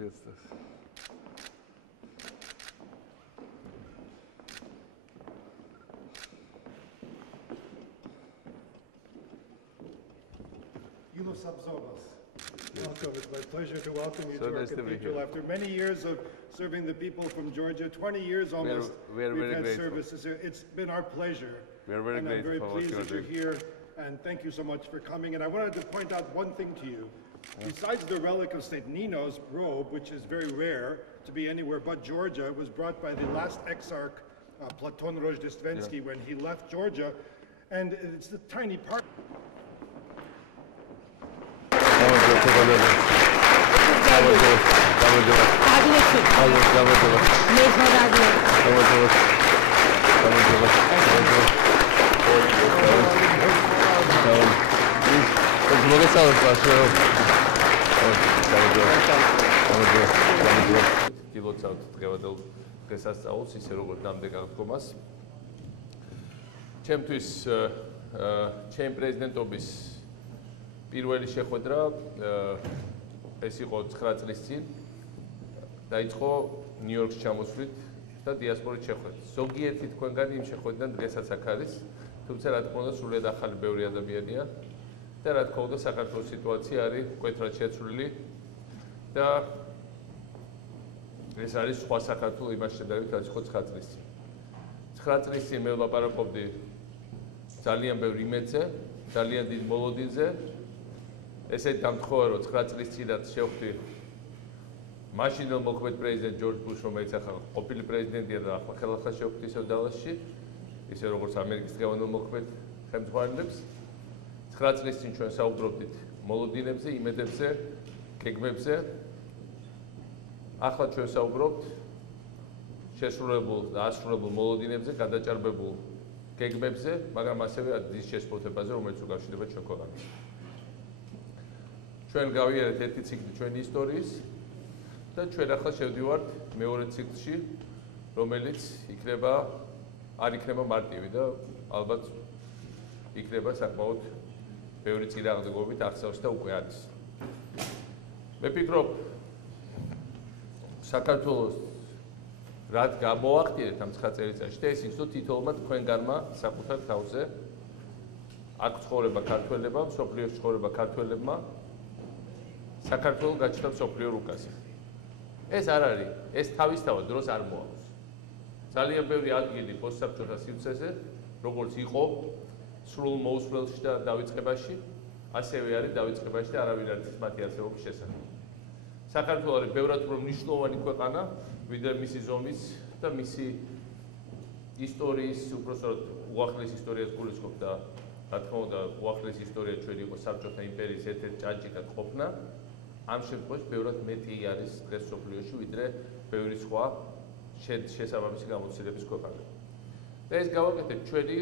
Приветствую. Yulos Abzobas. Welcome. It's my pleasure to welcome you to our cathedral. After many years of serving the people from Georgia, 20 years almost, we've had services here. It's been our pleasure. We're very grateful. I'm very pleased that you're here, and thank you so much for coming. And I wanted to point out one thing to you. Besides the relic of St. Nino's robe, which is very rare to be anywhere but Georgia, it was brought by the last exarch, Platon Rojdestvensky, when he left Georgia, and it's a tiny part. გილოცავთ დღევანდელ დღესასწაულს ისე როგორც ნამდვილ აღდგომას. ჩემთვის ჩემი პრეზიდენტობის პირველი შეხვედრა ეს იყო 9 წლის წინ. დაიწყო ნიუ-იორკს ჩამოსვლით და დიასპორით შეხვედრით. ზოგიერთი თქვენგანი იმ შეხვედრიდან დღესაც აქ არის, თუმცა რა თქმა უნდა სრულიად ახალი ბევრი ადამიანია და რა თქმა უნდა საქართველოს სიტუაცია არის მკვეთრად შეცვლილი და ეს არის სხვა საქართველოს იმას შედარებით რაც იყო 9 წლის წინ. 9 წლის წინ მე ვლაპარაკობდი ძალიან ბევრ იმედზე, ძალიან დიდ მოლოდინზე. ესე დამთხოვა რომ 9 წლის წინაც შევხვდი მაშინდელ მოქმედ პრეზიდენტ ჯორჯ ბუშ, რომელიც ახლა ყოფილი პრეზიდენტია და ახლა ხელახლა შევხვდი ისევ დალასში, ისე როგორც ამერიკის დღევანდელ მოქმედ ხელმძღვანელებს. 9 წლის წინ ჩვენ საუბრობდით მოლოდინებზე, იმედებზე, გეგმებზე. ახლა ჩვენ საუბრობთ შესრულებულ და ასრულებულ მოლოდინებზე, გადაჭარბებულ გეგმებზე, მაგრამ ასევე ის შესფოთებაზე, რომელიც უკავშირდება ჩვენ ქვეყანას. ჩვენ გავიარეთ ერთი ციკლი ჩვენი ისტორიის და ჩვენ ახლა შევდივართ მეორე ციკლში, რომელიც არ იქნება მარტივი და ალბათ იქნება საკმაოდ ბევრი წინააღმდეგობით აღსავსე და უკვე არის. მე ვფიქრობ საქართველოს რაც გამოახდინეთ ამ 9 წელიწადში და ეს იცოდეთ თითოეულმა თქვენგანმა საკუთარ თავზე აქ ცხოვრება ქართველებმა, მსოფლიოს ცხოვრება ქართველებმა საქართველოს გაჩნდა მსოფლიო რუკაზე. ეს არ არის, ეს თავისთავად დროს არ მოაქვს. ძალიან ბევრი ადგილი პოსტსაბჭოთა სივრცეზე, როგორც იყო სრულ მოუსმელში და დავიწყებაში, ასევე არის დავიწყებაში და არავინ არ იცის მათი არსებობის შესახებ. საქართველო არის ბევრად უფრო მნიშვნელოვანი ქვეყანა, ვიდრე მისი ზომის და მისი ისტორიის, უпростоრად უახლეს ისტორიას გულისხმობ და რა თქმა უნდა, უახლეს ისტორია ჩვენი იყო საბჭოთა იმპერიის ერთ-ერთ ჭანჭიკად ყოფნა. ამ შემთხვევაში ბევრად მეტი არის დღეს მსოფლიოში, ვიდრე ბევრი სხვა შესაბამისი გამოცდილების ქვეყანა. და ეს გავაკეთეთ ჩვენი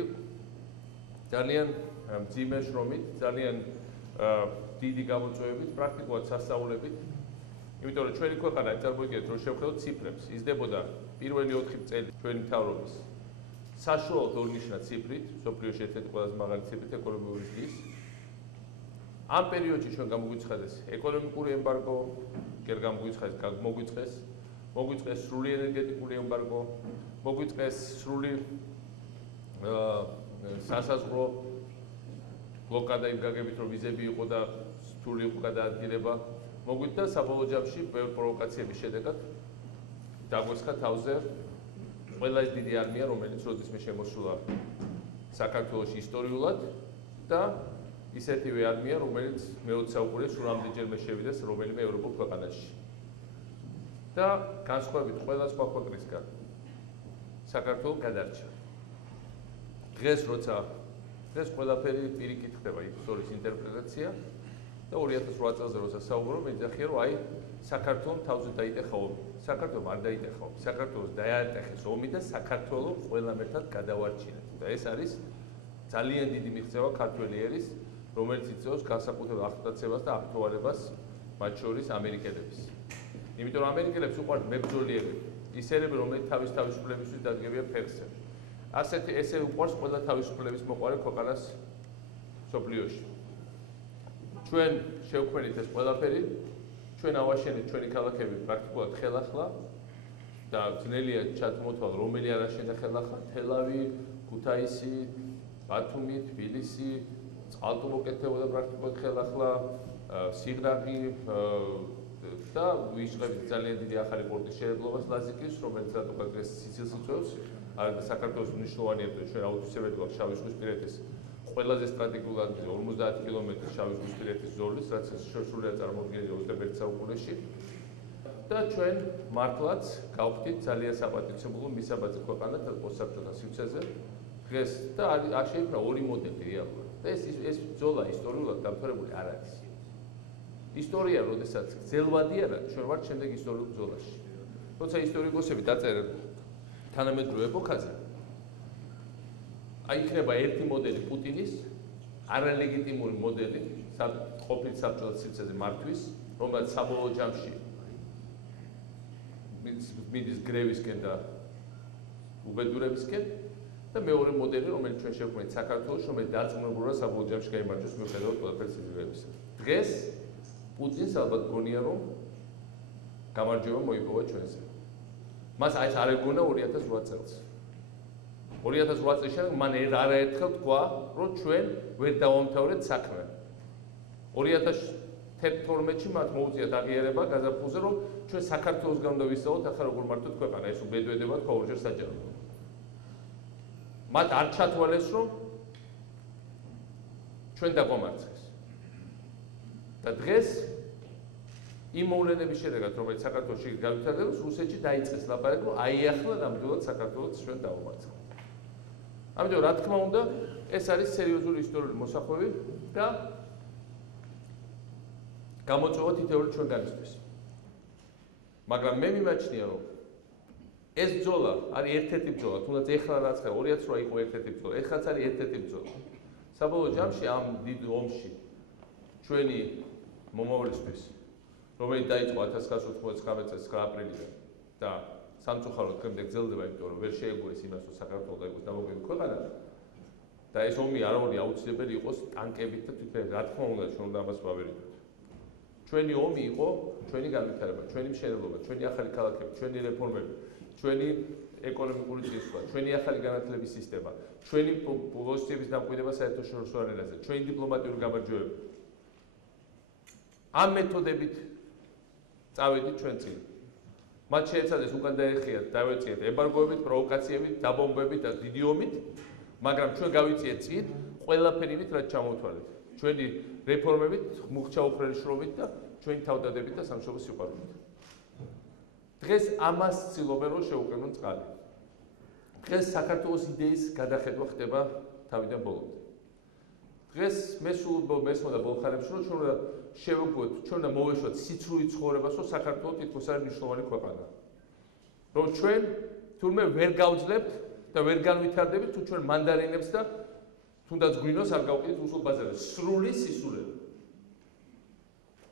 ძალიან მძიმე შრომით, ძალიან დიდი გამოწვევებით, პრაქტიკულად სასწაულებით. იმიტომ რომ ჩვენი ქვეყანა წარმოიდგინეთ რომ შევხედოთ ციფრებს, იზრდებოდა პირველი 4 წელი ჩვენი მთავრობის საშუალოდ ორნიშნად ციფრით, მსოფლიოში ერთ-ერთი ყველაზე მაღალი ციფრით ეკონომიკური ზრდის. ამ პერიოდში ჩვენ გამოგვიცხადეს ეკონომიკური ემბარგო, ჯერ მოგვიწყეს სრული ენერგეტიკული ემბარგო, მოგვიწყეს სრული სასაზღვრო ბლოკადა იმ გაგებით რომ ვიზები იყო და რთული იყო გადაადგილება. მოგვიწყდა საბოლოო ჯამში ბევრი პროვოკაციების შედეგად დაგვესხა თავზე ყველა ეს დიდი არმია, რომელიც როდისმე შემოსულა საქართველოში ისტორიულად და ისეთივე არმია, რომელიც მე-20 საუკუნეში რამდენჯერმე შევიდა რომელიმე ევროპულ ქვეყანაში. და განსხვავებით ყველა სხვა ქვეყნისგან საქართველო გადარჩა. დღეს ყველაფერი პირიქით ხდება ისტორიის ინტერპრეტაცია და 2008 წელზე როცა საუბრობ, მეძახია რომ აი საქართველოს თავზე დაიტეხა ომი. საქართველოს არ დაიტეხა ომი, საქართველოს დაატეხეს ომი და საქართველოს ყველამ ერთად გადავარჩინეთ. და ეს არის ძალიან დიდი მიღწევა ქართველი ერის, რომელიც იწვევს განსაკუთრებულ აღტაცებას და აქტუალებას მათ შორის ამერიკელების. იმიტომ რომ ამერიკელებს უყვართ მებრძოლიერები, ისერები, რომელიც თავის თავისუფლებისთვის დადგებიან ფეხზე. ესე უყვარს ყველა თავისუფლების მოყვარე ქვეყანას მსოფლიოში. ჩვენ შევქმნით ეს ყველაფერი ჩვენ ავაშენეთ ჩვენი ქალაქები პრაქტიკულად ხელახლა და ძნელია ჩათმოთვალ რომელი არ აშენდა ხელახლა თელავი, ქუთაისი, ბათუმი, თბილისი, წყალტუბო-კეთდებოდა პრაქტიკულად ხელახლა, სიღნაღი და ვიწყებთ ძალიან დიდი ახალი პორტის შეერთებას ლაზიკის, რომელიც რატომ დღეს სიცილს იწვევს, საქართველოს მნიშვნელოვანია, ჩვენ აუთვისებელი გვაქვს შავი ზღვისპირეთის ყველაზე სტრატეგიული ადგილი 50 კილომეტრი შავი ზღვისპირეთის ზოლის, რაც შესულია წარმოდგენილი 21 საუკუნეში. და ჩვენ მართლაც გავხდით ძალიან საპატივცემულო მისაბაძი ქვეყანა პოსტსაბჭოთა სივრცეზე დღეს და შეიქმნა ორი მოდელი რეალურად. და ეს ბრძოლა ისტორიულად დამთავრებული არ არის. ისტორია, როდესაც გრძელვადი არა, ჩვენ ვართ შემდეგ ისტორიულ ბრძოლაში. როცა ისტორიკოსები დაწერენ თანამედროვე ეპოქაზე, აი იქნება ერთი მოდელი პუტინის, არალეგიტიმური მოდელი, ყოფილი საბჭოთა სივრცეზე მართვის, რომელიც საბოლოო ჯამში მიდის გრევისკენ და უბედურებისკენ და მეორე მოდელი, რომელიც ჩვენ შევქმნით საქართველოს, რომელიც დარწმუნებულია საბოლოო ჯამში გაიმარჯვოს მიუხედავად ყველაფრის იზრდებისა. დღეს პუტინს ალბათ გონია რომ გამარჯვება მოიპოვა ჩვენზე. მას აი არ ეგონა 2008 წელს. 2008 წელს შემდეგ მან არაერთხელ თქვა, რომ ჩვენ ვერ დავამთავრეთ საქმე. 2012-ში მათ მოუწიათ აღიარება გაზაფხულზე, რომ ჩვენ საქართველოსგან უნდა ვისწავლოთ ახლა როგორ მართვით ქვეყანა, ეს უბედვედება თქვა ორჯერ საჯარო. მათ არ ჩათვალეს, რომ ჩვენ დაგვამარცხეს. და დღეს იმ მოვლენების შედეგად, რომელიც საქართველოში გავითარდება, რუსეთში დაიწყეს ლაპარაკი, რომ აი ახლა ნამდვილად საქართველოს ჩვენ დავამარცხეთ. ამიტომ რა თქმა უნდა, ეს არის სერიოზული ისტორიული მოსახვევი და გამოწვევა თითოეული ჩვენგანისთვის. მაგრამ მე მიმაჩნია, რომ ეს ბრძოლა არის ერთ-ერთი ბრძოლა, თუნდაც ეხლა რაც ხარ 2008 იყო ერთ-ერთი ბრძოლა, ეხლაც არის ერთ-ერთი ბრძოლა. საბოლოო ჯამში ამ დიდ ომში ჩვენი მომავლისთვის, რომელიც დაიწყო 1999 წლის 9 აპრილიდან და სამწუხაროდ დღემდე გრძელდება, იმიტომ რომ ვერ შეეგუეს იმას, რომ საქართველოს დაიყოს დამოუკიდებელი ქვეყანა და ეს ომი არ არის აუცილებელი იყოს ტანკებით და თვითონ რა თქმა უნდა ჩვენ უნდა ამას ვავერიდოთ. ჩვენი ომი იყო ჩვენი განვითარება, ჩვენი მშენებლობა, ჩვენი ახალი ქალაქები, ჩვენი რეფორმები, ჩვენი ეკონომიკური წინსვლა, ჩვენი ახალი განათლების სისტემა, ჩვენი პოზიციების დამკვიდრება საერთაშორისო არენაზე, ჩვენი დიპლომატიური გამარჯვებები. ამ მეთოდებით წავედით ჩვენ წინ. მათ შეეცადეს უკან დაეხიათ, დავეწიათ ემბარგოებით, პროვოკაციებით, დაბომბებით და დიდი ომით, მაგრამ ჩვენ გავიწიეთ წინ ყველაფერით, რაც ჩამოვთვალეთ. ჩვენი რეფორმებით, მუხჩა უფრენშრობით და ჩვენი თავდადებით და სამშობლოს სიყვარულით. დღეს ამას ცდილობენ რომ შეუყენონ წყალი. დღეს საქართველოს იდეის გადახედვა ხდება თავიდან ბოლომდე. დღეს მესმოდა ბოლხარებში რომ ჩვენ უნდა შევეგუოთ, ჩვენ უნდა მოვეშვათ სიცრუე ცხოვრებას, რომ საქართველოს თითქოს არის მნიშვნელოვანი ქვეყანა. რომ ჩვენ თურმე ვერ გავძლებთ და ვერ განვითარდებით თუ ჩვენ მანდარინებს და თუნდაც გვინოს არ გავყიდით რუსულ ბაზარზე. სრული სისულელე.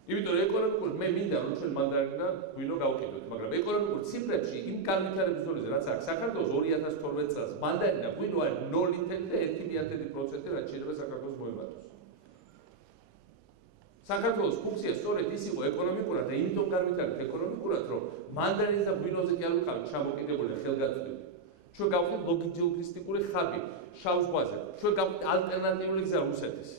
იმიტომ ეკონომიკურ მე მინდა რომ ჩვენ მანდარინა გვინო გავყიდოთ, მაგრამ ეკონომიკურ ციფრებში იმ განვითარების ზონაზე რაც აქვს საქართველოს 2012 წელს მანდარინა გვინო არის 0.1%, რაც შეიძლება საქართველოს მოემართოს. საქართველოს ფუნქცია სწორედ ის იყო ეკონომიკურად და იმიტომ განვითარდა ეკონომიკურად, რომ მანდარინს და გვინოზე კი არ ვიყავით ჩამოკიდებული ხელგაწვდები. ჩვენ გავხდით ლოგისტიკური ხაბი შავ ზღვაზე. ჩვენ გავხდით ალტერნატიული გზა რუსეთის.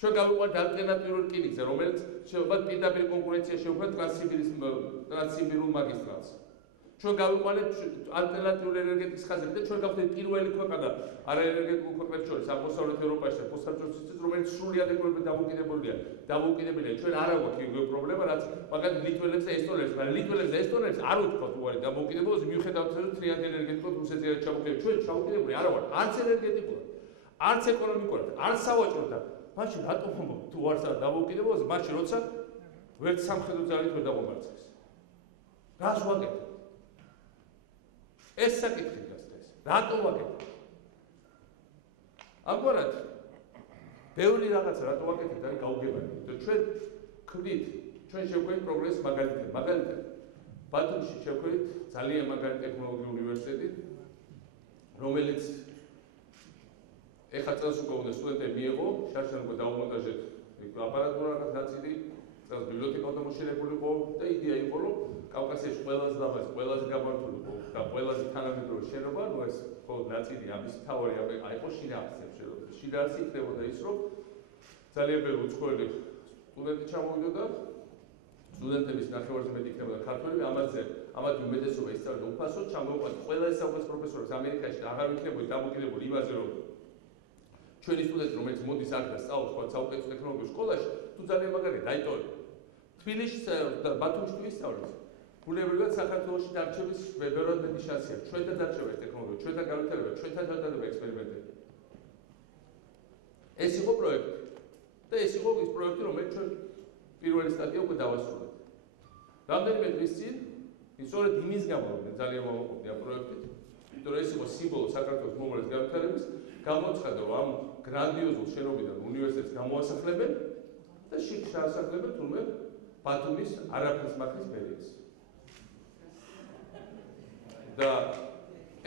ჩვენ გავიყვანთ ალტერნატიული რკინიგზა, რომელიც შეიძლება პირდაპირ კონკურენცია შეუქმნა ტრანსსიბირულ მაგისტრალს. ჩვენ გავიყვანეთ ალტერნატიული ენერგეტიკის ხაზები და ჩვენ გავხდით პირველი ქვეყანა არაენერგეტიკულ ქვეყნებს შორის აღმოსავლეთ ევროპაში და პოსტსაბჭოთა რომელიც სრულად ეკონომიკურად დამოუკიდებელია. ჩვენ არ აქვს იგივე პრობლემა, რაც მაგალითად ლიტველებს და ესტონელებს, მაგრამ ლიტველებს და ესტონელებს არ უთქვათ უარი დამოუკიდებლობას, მიუხედავად იმისა, რომ თრიალ ენერგეტიკულად რუსეთზე არის ჩამოყალიბებული. ჩვენ ჩამოყალიბებული არ ვართ, არც ენერგეტიკულად, არც ეკონომიკურად, არც სავაჭროდ. მაშინ რატომ თუ ვართ დამოუკიდებლობას, მაშინ როცა ვერც სამხედრო ძალით ვერ დაგვამარცხეს. რას ვაკეთებ? ეს საკითხი დგას დღეს. რატომ ვაკეთებ? ამგვარად ბევრი რაღაცა რატომ ვაკეთებ და გავგებანი. ჩვენ ხვდით, ჩვენ შევქმნით პროგრესის მაგალითად. მაგალითად, ბათუმში შევქმნით ძალიან მაგარი ტექნოლოგიური უნივერსიტეტი, რომელიც ეხლა წელს უკვე უნდა სტუდენტები მიეღო, შარშან უკვე დაუმონტაჟეთ აპარატურა რაღაც ნაწილი, წელს ბიბლიოთეკა დამოშენებული იყო და იდეა იყო, რომ კავკასიაში ყველაზე ლამაზი, ყველაზე გაბართული და ყველაზე თანამედროვე შენობა, ნუ ეს მხოლოდ ნაწილი ამის მთავარი აიყო შინაარსი შენობა. შინაარსი იქნებოდა ის, რომ ძალიან ბევრი უცხოელი სტუდენტი ჩამოვიდოდა, სტუდენტების ნახევარზე მეტი იქნებოდა ქართველები, ამათი უმეტესობა ისწავლიდა უფასოდ, ჩამოუყვანთ ყველა ესწავლოს პროფესორებს ამერიკაში და აღარ იქნებოდა დამოკიდებული იმაზე, რომ ჩვენი სტუდენტი, რომელიც მოდის აქ და სწავლობს სხვა საუკეთესო ტექნოლოგიურ სკოლაში, თუ ძალიან მაგარია, დაიტოვება. თბილისში და ბათუმში თუ ისწავლებს, ბუნებრივად საქართველოში დარჩევის ბევრად მეტი შანსი აქვს. ჩვენთან დარჩება ეს ტექნოლოგია, ჩვენთან განვითარება, ჩვენთან ჩატარდება ექსპერიმენტები. ეს იყო პროექტი. და ეს იყო ის პროექტი, რომელიც ჩვენ პირველი სტადია უკვე დავასრულეთ. რამდენიმე დღის წინ, სწორედ იმის გამო ძალიან მომაკვდი ამ პროექტით, იმიტომ რომ ეს იყო სიმბოლო საქართველოს მომავლის განვითარების, გამოცხადა, რომ ამ გრანდიოზულ შენობიდან უნივერსიტეტს გამოასახლებენ და შეასახლებენ თურმე ბათუმის არაფრის მაქრის მერიას. და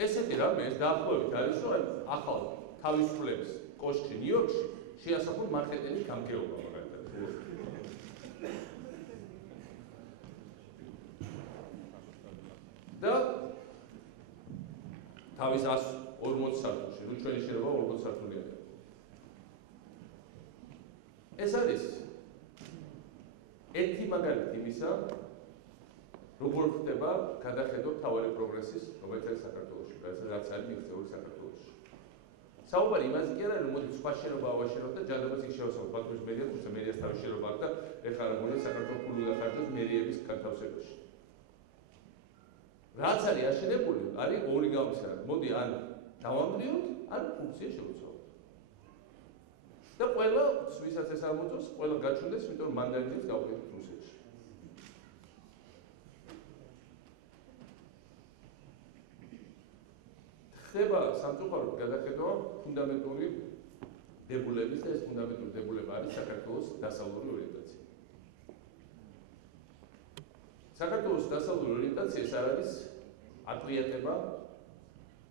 ესეთი რამე ეს დაახლოებით არის, რომ ახალ თავისუფლების კოშკში ნიუ-იორკში შეასახულ მარკეტინგის გამგეობა მაგალითად. და თავის 140 სართულში, ნუ ჩვენი შენობა 40 სართულია. ეს არის ერთი მაგალითი იმისა, როგორ ხდება გადახედვა მთავარი პროგრესის, რომელიც არის საქართველოში, რაც არის მიღწეული საქართველოში. საუბარი იმაზე კი არა, რომ მოდი სხვა შენობა ავაშენოთ და ჯადებას იქ შევასრულოთ ბათუმის მერიას, თუმცა მერიას თავის შენობა აქვს და ეხლა რა მგონია საქართველოს ფული დახარჯოს მერიების განთავსებაში. რაც არის აშენებული, არის ორი გამოსავალ. მოდი ან დავამრიოთ, ან ფუნქცია შევცვალოთ. და ყველა ვისაც ეს არ მოწონს, ყველა გაჩნდეს, იმიტომ რომ მანდატებს გავყიდეთ რუსეთში. ხდება სამწუხაროდ გადახედვა ფუნდამენტური დებულების და ეს ფუნდამენტური დებულება არის საქართველოს დასავლური ორიენტაცია. საქართველოს დასავლური ორიენტაცია ეს არ არის ატყვიატება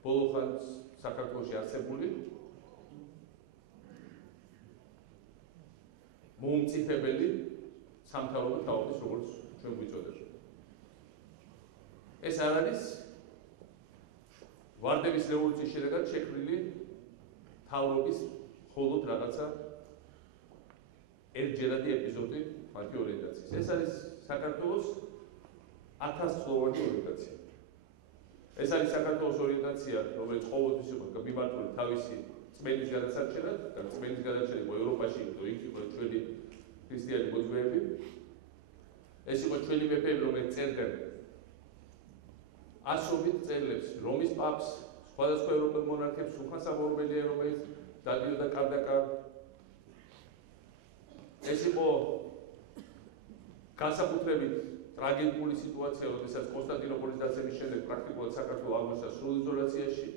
ბოლოხანს საქართველოში არსებული მომწიფებელი სამთავრობო თაობის, როგორც ჩვენ გვიწოდებს. ეს არ არის ვარდების რევოლუციის შედეგად შექმნილი თავრობის მხოლოდ რაღაცა ერთჯერადი ეპიზოდი მათი ორიენტაციის. ეს არის საქართველოს 1000-წლოვანი ორიენტაცია. ეს არის საქართველოს ორიენტაცია, რომელიც ყოველთვის იყო მიმართული თავისი წმენის გადასარჩენად, და წმენის გადარჩენა იყო ევროპაში, იქ იყო ჩვენი ქრისტიანი მოძღვეები. ეს იყო ჩვენი მეფეები, რომლებიც წერდნენ ასობით წელებს რომის პაპს, სხვადასხვა ევროპელ მონარქებს, სულხან სამორბელია, რომელიც დადიოდა კარდაკარ. ეს იყო განსაკუთრებით ტრაგედიული სიტუაცია, როდესაც კონსტანტინოპოლის დაცემის შემდეგ პრაქტიკულად საქართველო აღმოჩნდა სრულ იზოლაციაში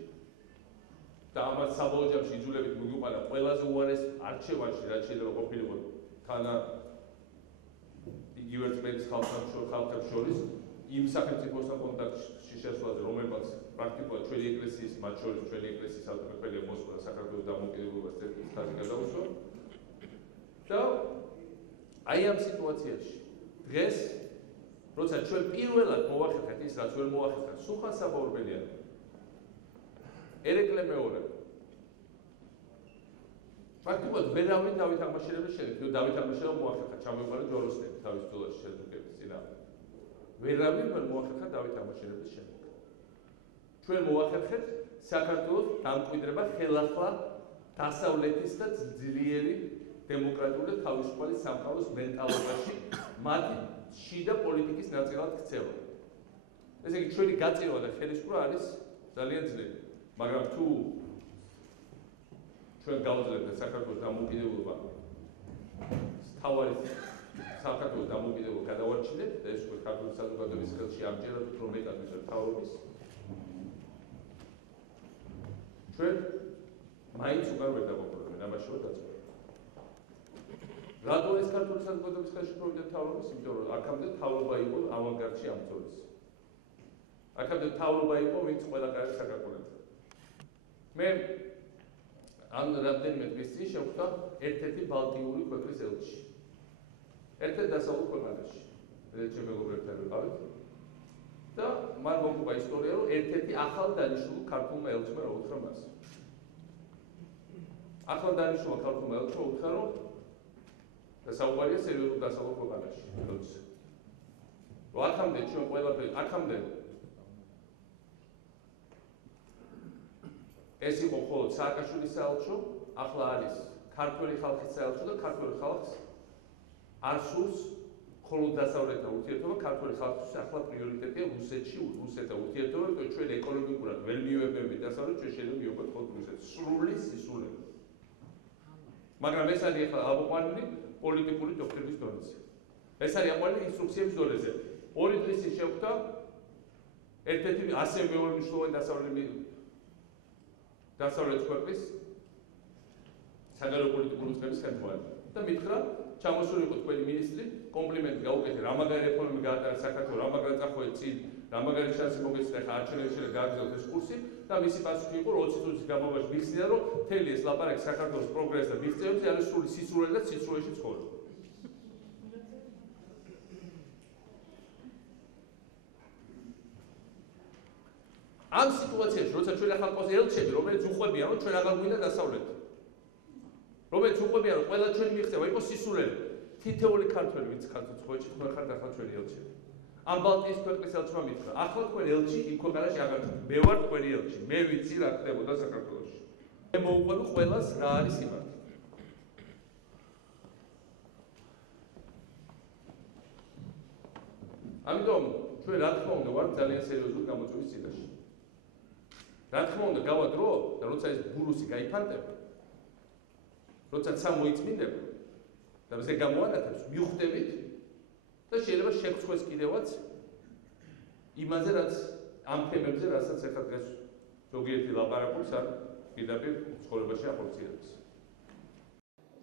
და ამას საბოლოო ჯამში იძულებით მიგიყვანა ყველაზე უარეს არჩევანში, რაც შეიძლება ყოფილიყო თანა იგივე წმენის ხალხებს შორის იმ სახელმწიფოსთან კონტაქტში შესვლაზე, რომელმაც პრაქტიკულად ჩვენი ეკლესიის, მათ შორის ჩვენი ეკლესიის ავტოკეფალია მოსვლა საქართველოს დამოუკიდებლობას წერტის ხაზი გადაუსვა. და აი ამ სიტუაციაში დღეს როცა ჩვენ პირველად მოვახერხეთ ის, რაც ვერ მოვახერხეთ, სულხან სამორბელიანი, ერეკლე მეორე. პრაქტიკულად ვერავინ დავით აღმაშენებლის შემდეგ, თუ დავით აღმაშენებლა მოახერხა ჩამოიყვანა ჯვაროსნები თავის ბრძოლაში შეძლებების წინააღმდეგ. ვერავინ ვერ მოახერხა დავით აღმაშენებლის შემდეგ. ჩვენ მოვახერხეთ საქართველოს დამკვიდრება ხელახლა დასავლეთის და ძლიერი დემოკრატიული და თავისუფალი სამყაროს მენტალობაში მათი შიდა პოლიტიკის ნაწილად ქცევა. ესე იგი, ჩვენი გაწირვა და ხელისყრა არის ძალიან ძლიერი. მაგრამ თუ ჩვენ გავაძლევთ საქართველოს დამოუკიდებლობა, თავარი საქართველოს დამოუკიდებლობა გადავარჩინეთ და ეს უკვე ქართული საზოგადოების ხელში ამჯერად უფრო მეტად მისვევთ თავრობის, ჩვენ მაინც უკან ვერ დავაბრუნებთ, ამაში ვერ დაწვევთ. რატო ეს ქართული საზოგადოების ხელში მოვიდა თავრობის? იმიტომ რომ აქამდე თავრობა იყო ავანგარდში ამ ბრძოლის. აქამდე თავრობა იყო, ვინც ყველა კარგს აკაკულებდა. მე ამ რამდენიმე დღის წინ შევხვდა ერთ-ერთი ბალტიური ქვეყნის ელჩი. ერთ-ერთ დასავლურ ქვეყანაში. ჩემი მეგობრებთან ვიყავით და მან მოგუყვა ისტორია, რომ ერთ-ერთი ახალ დანიშნულ ქართულმა ელჩმა რა უთხრა მას. ახალ დანიშნულმა ქართულმა ელჩმა უთხრა, რომ საუბარია სერიოზულ დასავლურ ქვეყანაში. რომ აქამდე ჩვენ ყველაფერი, აქამდე ეს იყო მხოლოდ სააკაშვილის საელჩო, ახლა არის ქართველი ხალხის საელჩო და ქართველი ხალხს არ სურს მხოლოდ დასავლეთთან ურთიერთობა, ქართველი ხალხისთვის ახლა პრიორიტეტია რუსეთში, რუსეთთან ურთიერთობა, იმიტომ რომ ჩვენ ეკონომიკურად ვერ მივებები დასავლეთ, ჩვენ შეიძლება მივიღოთ მხოლოდ რუსეთს. სრული სისულელე. მაგრამ ეს არის ახლა ამოყვანილი პოლიტიკური დოქტრინის დონეზე. ეს არის ამოყვანილი ინსტრუქციების დონეზე. ორი დღის წინ შეხვდა ერთ-ერთი ასე მეორე მნიშვნელოვანი დასავლეთ ქვეყნის საგარეო პოლიტიკური უწყების ხელმძღვანელი და მითხრა, ჩამოსული იყო თქვენი მინისტრი, კომპლიმენტი გაუკეთე, რა მაგარი რეფორმები გაატარა საქართველოს, რა მაგარი წახვედი წინ, რა მაგარი შანსი მოგეცდა ხა არჩევნებში და გააგრძელოთ ეს კურსი და მისი პასუხი იყო, რომ 20 წუთის განმავლობაში მიხსნიდა, რომ მთელი ეს ლაპარაკი საქართველოს პროგრესს და მიღწევებზე არის სრული სისულელე და სიცრუეში ცხოვრება. ამ სიტუაციაში, როცა ჩვენ ახლა ყავს ელჩები, რომელიც უყვებიან, რომ ჩვენ აღარ გვინდა დასავლეთი. რომელიც უყვებიან, რომ ყველა ჩვენი მიღწევა იყოს სისულელე. თითოეული ქართველი, ვინც ხართ ხარ ახლა ჩვენი ელჩები. ამ ბალტიის ქვეყნის ელჩმა მითხრა, ახლა თქვენ ელჩი იმ ქვეყანაში აღარ ხართ. მე ვარ თქვენი ელჩი. მე ვიცი რა ხდებოდა საქართველოში. მე მოუყვები ყველას რა არის სიმართლე. ამიტომ ჩვენ რა თქმა უნდა ვართ ძალიან სერიოზული გამოწვევის წინაშე. რა თქმა უნდა გავა დრო და როცა ეს ბურუსი გაიფანტება, როცა ცა მოიწმინდება და ესე გამოანათებს, მივხვდებით და შეიძლება შეგხვდეს კიდევაც იმაზე, რაც ამ თემებზე, რასაც ახლა დღეს ზოგიერთი ლაპარაკობს არ პირდაპირ ცხოვრებაში ახორციელებს.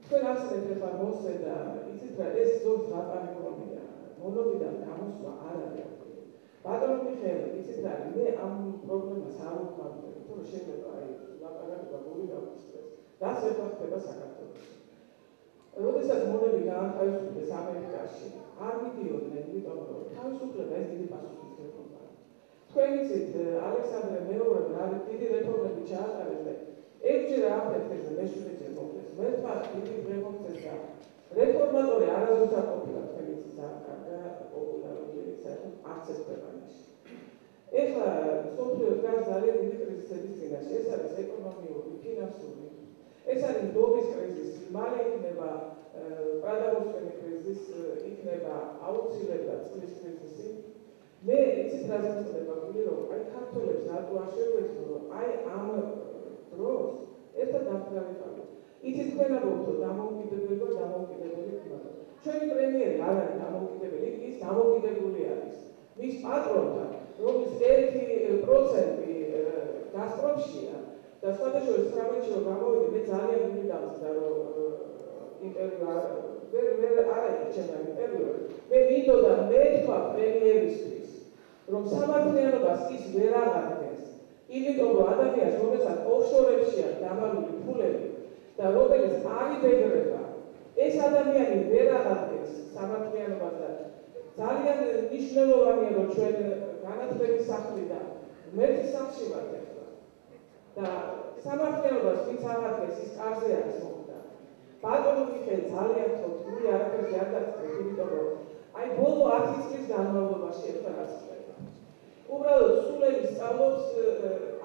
თქვენ ასეთ ახლა მოსე და იცით რა ეს ზოგ ლაპარაკობია. მონოვიდან გამოსვლა არ არის. ბატონო მიხეილ, იცით რა, მე ამ პრობლემას არ ვუყავდი, რომ შეიძლება აი ლაპარაკობა გული გავუსწრეს. რაც ერთხელ ხდება საქართველოში. როდესაც მონები გაანთავისუფლეს ამერიკაში, არ მიდიოდნენ, იმიტომ რომ თავისუფლება ეს დიდი პასუხისმგებლობა. თქვენ იცით, ალექსანდრე მეორემ რა დიდი რეფორმები ჩაატარეს და ეხჯერ აფეთქეს და მეშვიდეჯერ მოკლეს. მერტმა დიდი რემონტს და რეფორმატორი არასდროს არ ყოფილა თქვენი ძალიან პოპულარული საერთოდ არც ერთ ქვეყანაში. ეხლა მსოფლიოს გარს ძალიან დიდი კრიზისების წინაშე. ეს არის ეკონომიური, ფინანსური, ეს არის ნდობის კრიზისი, მალე იქნება პროდუქტების კრიზისი, იქნება აუცილებლად წყლის კრიზისი. მე იცით რა ზუსტება გული რომ აი ქართველებს რატო არ შეგვეცნო რომ აი ამ დროს ერთად დავხმარებავთ. იცით თქვენ ამბობთ დამოუკიდებელი ხმა. ჩვენი პრემიერი არ არის დამოუკიდებელი, ის დამოუკიდებული არის. მის პატრონთან, რომლის 1% გასტრომშია და სხვადასხვა სტრამეჩი რომ გამოვიდი, მე ძალიან გული დავსდა რომ ინტერვიუ ვერ არის ჩემთან ინტერვიუ. მე მინდოდა მე თქვა პრემიერისთვის, რომ სამართლიანობას ის ვერ აღადგენს. იმიტომ რომ ადამიანს, რომელსაც ოფშორებშია დამალული ფულები და რომელიც არ იბეგრება, ეს ადამიანი ვერ აღადგენს სამართლიანობას და ძალიან მნიშვნელოვანია რომ ჩვენ განათლების სახლიდან ღმერთის სახლში ვართ ახლა და სამართლიანობას ვინც აღადგენს ის კარზე არის მოხდა. ბატონო მიხეილ ძალიან ხოთ გული არაფერზე არ დაწყვეტ, იმიტომ რომ აი ბოლო 10 წლის განმავლობაში ახლა რაც ხდება. უბრალოდ სულელი სწავლობს,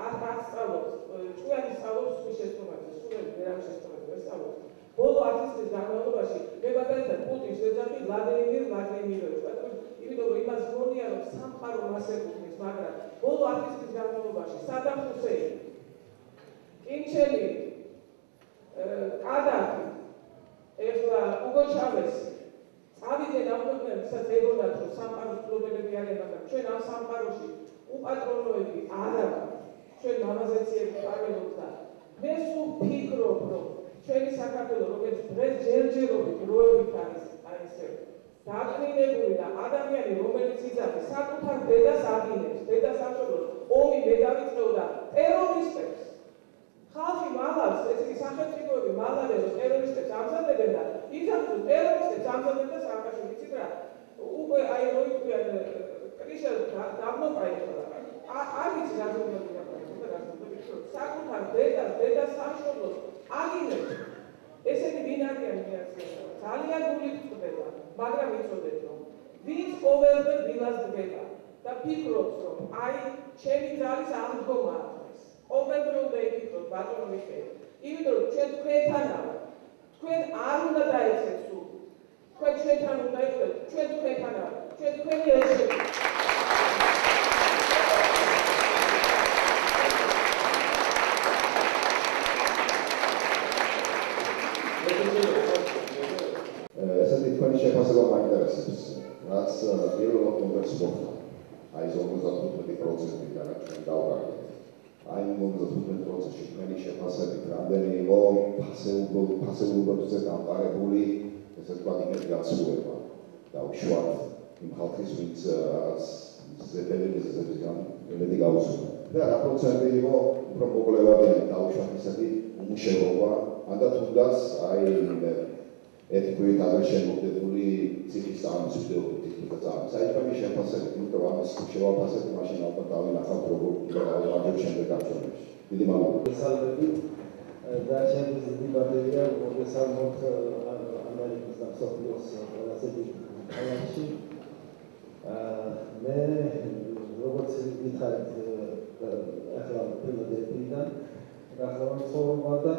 არ სწავლობს, ჭკვიანი სწავლობს სულის შესწავლაზე, სულელი ვერავ შესწავლაზე სწავლობს. ბოლო 10 წლის განმავლობაში მე ბატონთან პუტინს ვეძახი ვლადიმიროვის, იმიტომ რომ იმას გონია რომ სამყარო მას ეკუთვნის, მაგრამ ბოლო 10 წლის განმავლობაში სადამ ჰუსეინი, კინჩელი, კადაფი, ეხლა უგო ჩავესი წავიდნენ ამ ქვეყნებში, ვისაც ეგონათ რომ სამყაროს ფლობელები არიან, მაგრამ ჩვენ ამ სამყაროში უპატრონოები არ ვართ. ჩვენ მამაზეციები პარალელობთ და მე სულ ფიქრობ, რომ ჩვენი საქართველო, რომელიც დღეს ჯერჯერობით დროებით არის აი ესე დაკნინებული და ადამიანი, რომელიც იძახის საკუთარ დედას აგინებს, დედას ამშობლოს, ომი მე დავიწყეო და ტერორისტებს ხალხი მალავს, ეს იგი სახელმწიფოები მალავენ, რომ ტერორისტებს ამზადებენ და იძახის, რომ ტერორისტებს ამზადებენ და სააკაშვილი როიტყვიან კრიშა დამნოპაიხლა არის გაზომვენია საკუთარ დედას სამშობლოს აგინებს ესენი ვინ არიან ძალიან გულით წდება მაგრამ იცოდეთ რომ ვინც ყოველდღე დილას დგება და ფიქრობს რომ აი ჩემი ძალის აღდგომა ყოველდღე უნდა იფიქროთ ბატონო მიხეილ იმიტომ რომ ჩვენ თქვენთანაა თქვენ არ უნდა დაეცეთ სულ თქვენ ჩვენთან უნდა იყოთ ჩვენ თქვენთანაა ჩვენ თქვენი ელჩები ესეთი თქვენი შეფასება მაინტერესებს რაც პირველ ოქტომბერს მოხდა აი 55%-იდან ჩვენ დავგარდეთ აი 55%-ში თქვენი შეფასებით რამდენი იყო ფასეულობებზე დამყარებული ესე ვთქვათ იმედი გაცვლება და უშუალოდ იმ ხალხის ვინც რაღაც ზეპელინიზებისგან იმედი გაუსულა და რა პროცენტი იყო უფრო მოკლევადიანი დაუშვათისები უმუშევრობა ანდა თუნდაც აი ეთნიკურად აღარ შემოგვდებული ციხის წარმოსდეობით თვითონ აი თქვენი შეფასებით იმიტომ რომ ამას შევაფასებთ მაშინ ალბათ დავინახავთ როგორ დავამარჯვებთ შემდეგ არჩევნებში დიდი მადლობა სალვები და ჩემთვის დიდი ბატერია მოგესალმოთ ამერიკის და მსოფლიოს ყველაზე დიდ ქალაქში მე როგორც გითხარით ახლა ფილადელფიიდან გახლავთ და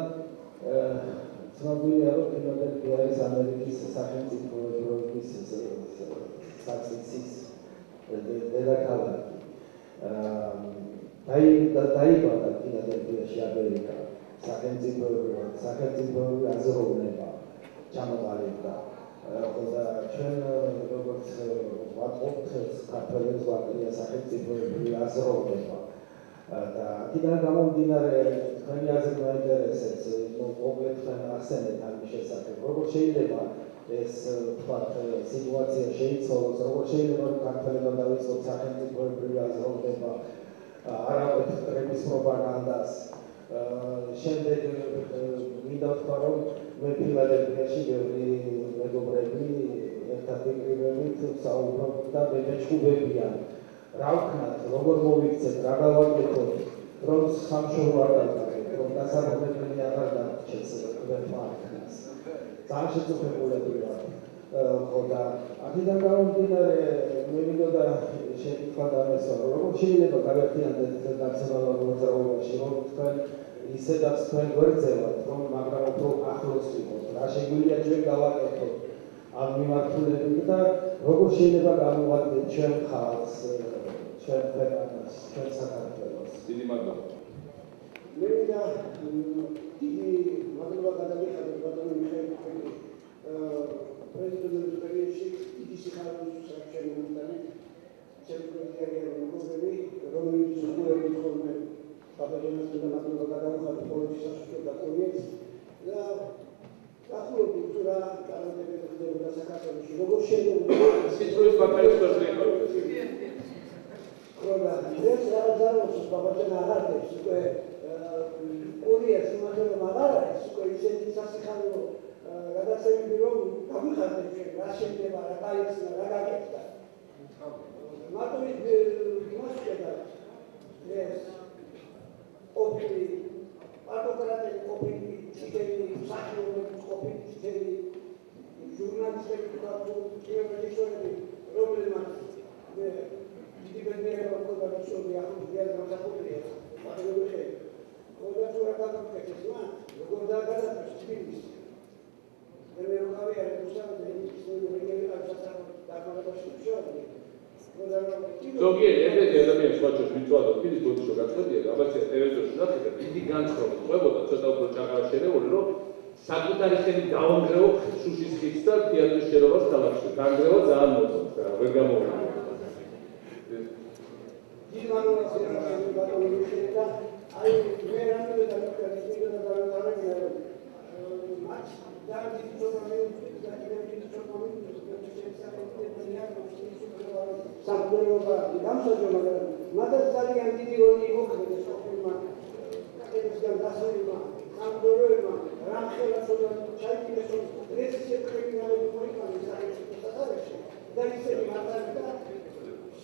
ცნობილია რომ ფილადელფია არის ამერიკის სახელმწიფო ევროპის საცეცის დედაქალაქი დაიბადა ფილადელფიაში ამერიკა სახელმწიფო აზროვნება ჩამოყალიბდა და ჩვენ როგორც ვატყობთ საქართველოს ვაკრია სახელმწიფო აზროვნება და აქედან გამომდინარე თქვენი აზრი მაინტერესებს მოკლედ თქვენ ახსენეთ ამის შესახებ როგორ შეიძლება ეს ვთქვათ სიტუაცია შეიცვალოს როგორ შეიძლება რომ ქართველებმა დავიწყოთ სახელმწიფოებრივი აზროვნება არავით რების პროპაგანდას შემდეგ მინდა ვთქვა რომ მე ფილადელფიაში ბევრი მეგობრები ერთად იკრიბებით საუბრობთ და მეჩხუბებიან რა ვქნათ როგორ მოვიქცეთ რა გავაკეთოთ რომ სამშობლო არ დავკარგეთ რომ დასაბუთებელი აღარ დარჩეს ქვეყნა აქნას ძალიან შეწუხებულები ვარ ხო და აქედან გამომდინარე მე მინდოდა შეკითხვა დამესვა როგორ შეიძლება გავერთიანდეთ ნაციონალურ მოძრაობაში რომ თქვენ ისედაც თქვენ გვერდზევათ რომ მაგრამ უფრო ახლოს ვიყოთ რა შეგვიძლია ჩვენ გავაკეთოთ ამ მიმართულებით და როგორ შეიძლება გამოვადგეთ ჩვენ ხალხს ჩვენ ქვეყანას ჩვენ საქართველოს დიდი მადლობა მე მინდა დიდი მადლობა გადავიხადო ბატონო მიხეილ პრეზიდენტის პერიოდში დიდი სიხარულის საჩვენო მომდანი ჩემპიონატი მოგები რომელიც უყურებთ ხოლმე ბატონოს და მადლობა გადავიხადო პოლიციის სასუქო და კორიეს და ახლობი თუ რა კანონები ხდებოდა საქართველოში როგორ შეიძლება სიტყვის ბაქალის პრეზიდენტი Когда здесь разорвался, побачена агаты, сука, Курия, Суматова Магара, сука, и сети сасихану, когда се бюро, камихаты, Рашен дева, Ракаевсна, Ракаевста. Матови, Москва, yes, опили, адвокаты, опили, читали, сахивали, опили, читали, журналисты, режиссеры, проблема, Dipende da cosa che sono di altri di altri sapori, ma quello che cosa tu racconti che si fa, lo guarda da spiriti. Deve avere usato dei sistemi che da fare la soluzione. ზოგიერთი ერთ-ერთი ადამიანის ვაჭროს ვიწვადოთ ფილის ბოდიშო გაწყვეტია, აბა ტელევიზორში ნახეთ, დიდი განცხრობა ხდებოდა, ცოტა უფრო ჩაღარა შერეული, რომ საკუთარი ხელი დაანგრეო შუშის ხიდს და თეატრის შენობას ქალაქში. დაანგრევა ძალიან მოწონს და ვერ გამოვიდა. Sampdoria, Gamsajoma, Mother Sally and Didi Roni Hockey, Sopima, Gasolima, Sampdoria, Ramsey, China, Resist criminal, და ისეთი მართალია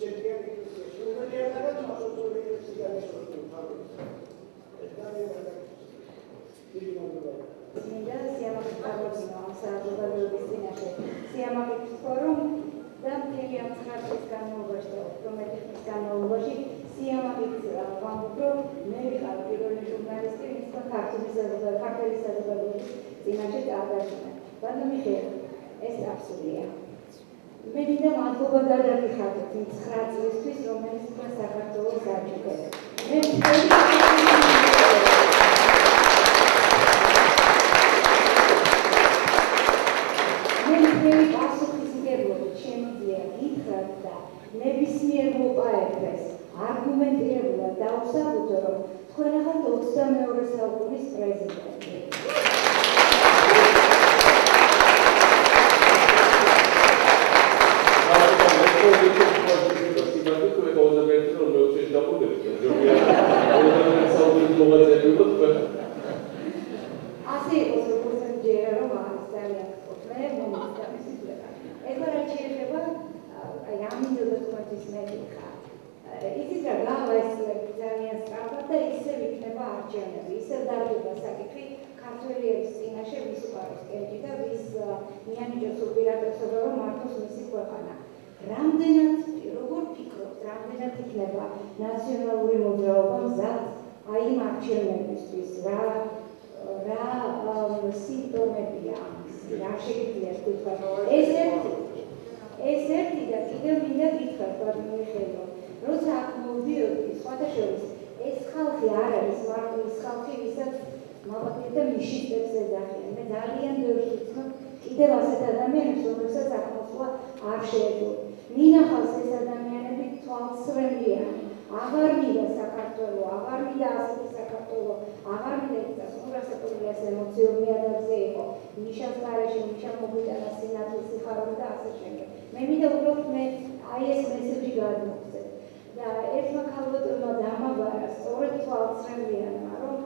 შედგენილი სულიერად მასშტაბური სიგარეტის ფაბრიკა. ეს ძალიან დიდი მადლობა. მინდა სიამაყის წარმოდგენა ამ საზოგადოების წინაშე. სიამაყის ფორუმ და მთელი ამ 9 წლის განმავლობაში და ოქტომბრის წლის განმავლობაში სიამაყის ვამბობ, რომ მე ვიყავ პირველი ჟურნალისტი, ვინც ქართული საზოგადოების წინაშე წარდაჭრა. ბატონო მიხეილ, ეს აბსურდია. მე მინდა მადლობა გადაგიხადოთ იმ 9 წლისთვის, რომელიც თქვენ საქართველოს დაჭირეთ. მე პასუხისმგებლობით შემიძლია გითხრათ და ნებისმიერ მოპაექრეს არგუმენტირებულად დაუსაბუთო, რომ თქვენ ახალ 22 საუკუნის პრეზიდენტი. ასე იყოს, როგორც ჯერა რომ არის ძალიან მე მომწონს ისწრება. ეგ რა შეიძლება აი ამიტომ თქვენთვის მე ვიხარ. იცით რა გავა ეს ძალიან სწრაფად და ისევ იქნება არჩევნები, ისევ დარდება საკითხი ქართველების წინაშე ვის უყაროს კენჭი და ვის მიანიჭებს უპირატესობა რომ მართოს მისი ქვეყანა. რამდენად როგორ ფიქრობთ, რამდენად იქნება ნაციონალური მოძრაობა მზად აი იმ არჩევნებისთვის, რა სიმპტომებია ამის, რა შეგიძლიათ გითხრათ. ეს ერთი და კიდევ მინდა გითხრათ, ბატონო მიხეილო, როცა აქ მოვდიოდი, სხვათა შორის ეს ხალხი არ არის მარტო ის ხალხი, ვისაც მამაკაცებს და მიშიტებს ეძახიან. მე ძალიან ბევრს ვცნობ კიდევ ასეთ ადამიანებს, რომელსაც აქ მოსვლა არ შეეძლოთ. მინახავს ეს ადამიანები თვალსწრებიანი. აღარ მინდა საქართველო, აღარ მინდა ასეთი საქართველო, აღარ მინდა სურასაკურიას ემოციურ ნიადაგზე იყო. ნიშას გარეშე, ნიშა მოგვიტანა სინათლის სიხარული და ასე შემდეგ. მე მინდა უბრალოდ მე აი ეს მესეჯი გადმოვხდეთ. და ერთმა ქალბატონმა დამაბარა სწორედ თვალსწრებიანმა, რომ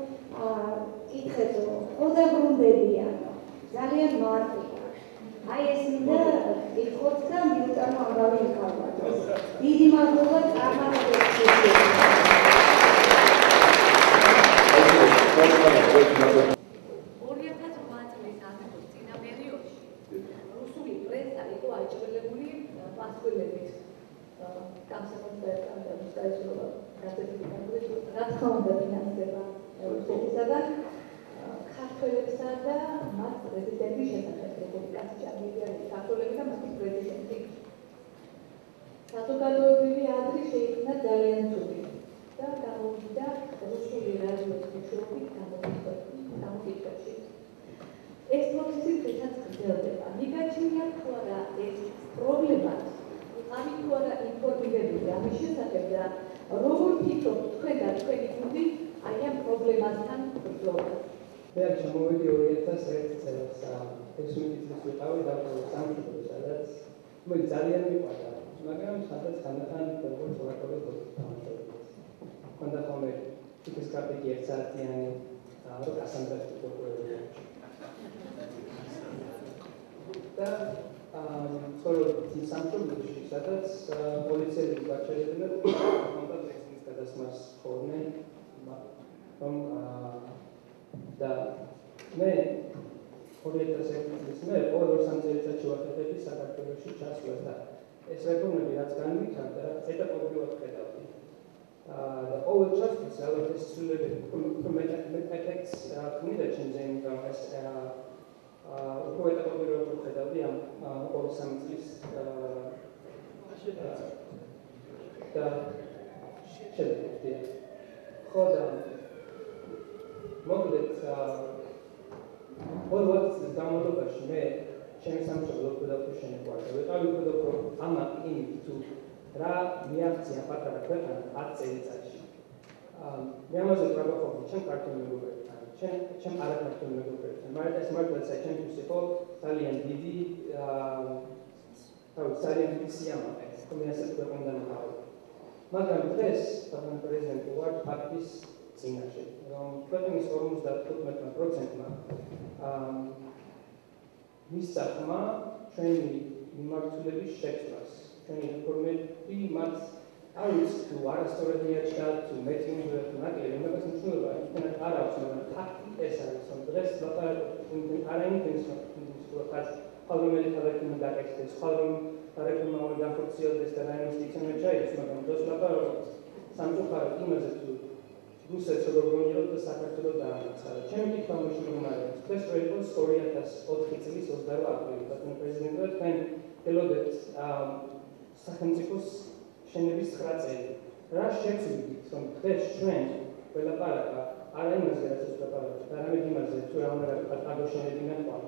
კითხეთო, ხო დაბრუნდებიანო, ძალიან მარტივია. აი ეს მინდა გითხოთ და მიუტანო ამბავი ქალბატონს. დიდი მადლობა წარმატებებს. 2008 წლის ამბობს წინა პერიოდში რუსული პრესა იყო აჭრილებული პასუხებით. გამსახურდების დაიწყება გაზეთების რა თქმა უნდა ფინანსდება რუსეთისაგან ქართველებსა და მათ პრეზიდენტის შესახებ რესპუბლიკაში ჩამიგია ქართველები და მათი პრეზიდენტი. საზოგადოებრივი აზრი შეიქმნა ძალიან ცუდი და გამოვიდა რუსული რადიოს მუშაობით გამოკითხვაში. ეს პროცესი დღესაც გრძელდება. მიგაჩნია თუ არა ეს პრობლემა ამით თუ არა ინფორმირებული ამის შესახებ და როგორ ფიქრობთ თქვენ და თქვენი გუნდი აი ამ პრობლემასთან ბრძოლას? მე აქ ჩამოვედი 2001 წელს 16 წლის ვიყავი და სამშობლოში სადაც მე ძალიან მიყვარდა, მაგრამ სადაც ხანდახან როგორც ვაკეთებ თამაშობთ. ხონდა ხოლმე ის კაპიტი ერთსაათიანი რო გასანდრაფი პროგრამები. და ხოლმე სამშობლოში სადაც პოლიციელები გაჩერებდნენ ხონდა ტექსტის გადასმას ხოლმე რომ და მე 2001 წლის მე ყოველ 2 წელიწადში ვახერხებდი საქართველოში ჩასვლას და ეს რეფორმები რაც განვითარდა ეტაპობრივად ხედავდი. და ყოველ ჩასვლას ალბათ ეს ცვლილებები efects ქმნიდა change-ს უფრო ეტაპობრივად ხედავდი ამ 2-3 წლის და შედეგი. ხო და მოკლედ ყოველ წლის განმავლობაში მე ჩემი სამშობლო ფედერაციაში ვიყავი. ვიყავი ფედერაციაში ამათ იმით თუ რა მიაღწია პატარა ქვეყანა 10 წელიწადში. მე ამაზე ვაყავდი ჩემ ქართულ მეგობრებთან, ჩემ არაქართულ მეგობრებთან. მაგრამ ეს მართლაც ჩემთვის იყო ძალიან დიდი ძალიან დიდი სიამაყე, რომ მე ასეთ ქვეყნიდან ვიყავი. მაგრამ დღეს პარლამენტ პრეზიდენტი ვარ ფაქტის წინაშე, რომ ქვეყნის 55%-მა მისცახმა ჩვენი მიმართულების შეცვლას. ჩვენი რეფორმები მათ არ ვიცი თუ არასწორად მიაჩნდა, თუ მეტი უნდა თუ ნაკლები, იმას მნიშვნელობა იქნებ არ აქვს, მაგრამ ფაქტი ეს არის, რომ დღეს ლაპარაკობთ არა იმის რომ ხალხური ქალაქი უნდა დაკეთდეს, ხალხური რეფორმა უნდა განხორციელდეს და რაინვესტიცია ჩაიდოს, მაგრამ დღეს ლაპარაკობთ სამწუხაროდ იმაზე თუ რუსეთს როგორ გონიოთ და საქართველოს დაამარცხა. ჩემი კითხვა მოშინაურებს. დღეს რო იყოს 2004 წლის 28 აპრილი, ბატონო პრეზიდენტო, თქვენ ელოდეთ სახელმწიფოს შენების 9 წელი. რა შეცვლით, რომ დღეს ჩვენ ველაპარაკა არა იმაზე, რაც ვლაპარაკობთ, არამედ იმაზე, თუ რა უნდა გადაშენებინა თქვა.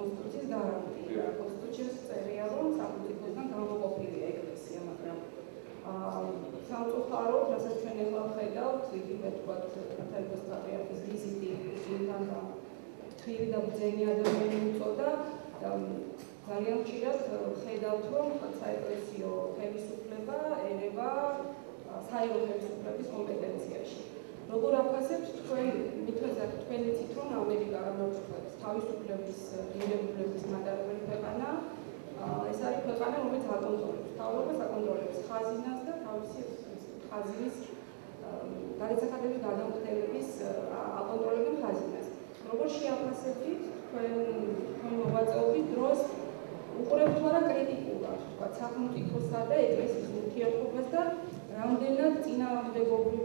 კონსტიტუციის გარანტია. კონსტიტუციის წერია, რომ სახელმწიფოსგან გამოყოფილია ეკლესია, მაგრამ სამწუხაროდ, რასაც ჩვენ ახლა ვხედავთ, იგივე თქვათ, ქართლის პატრიარქის ვიზიტი წინთან და თვირი და ბრძენი ადამიანი უწოდა, ძალიან ხშირად ხედავთ, რომ საეკლესიო ხელისუფლება ერევა საერო ხელისუფლების კომპეტენციაში. როგორ აფასებთ თქვენ მithozat თქვენ იცით რომ ამერიკა როგორც თავისუფლების ღირებულების მატარებელი ქვეყანა ეს არის ქვეყანა რომელიც აკონტროლებს თავრობას აკონტროლებს ხაზინას და თავისი ხაზინის გადაწყვეტილების გადამხდელების აკონტროლებენ ხაზინას როგორ შეაფასებთ თქვენ მოღვაწეობის დროს უყურებთ თუ არა კრიტიკულად თქვა სახელმწიფოსა და ეკლესიის ურთიერთობას და რამდენად წინააღმდეგობრივ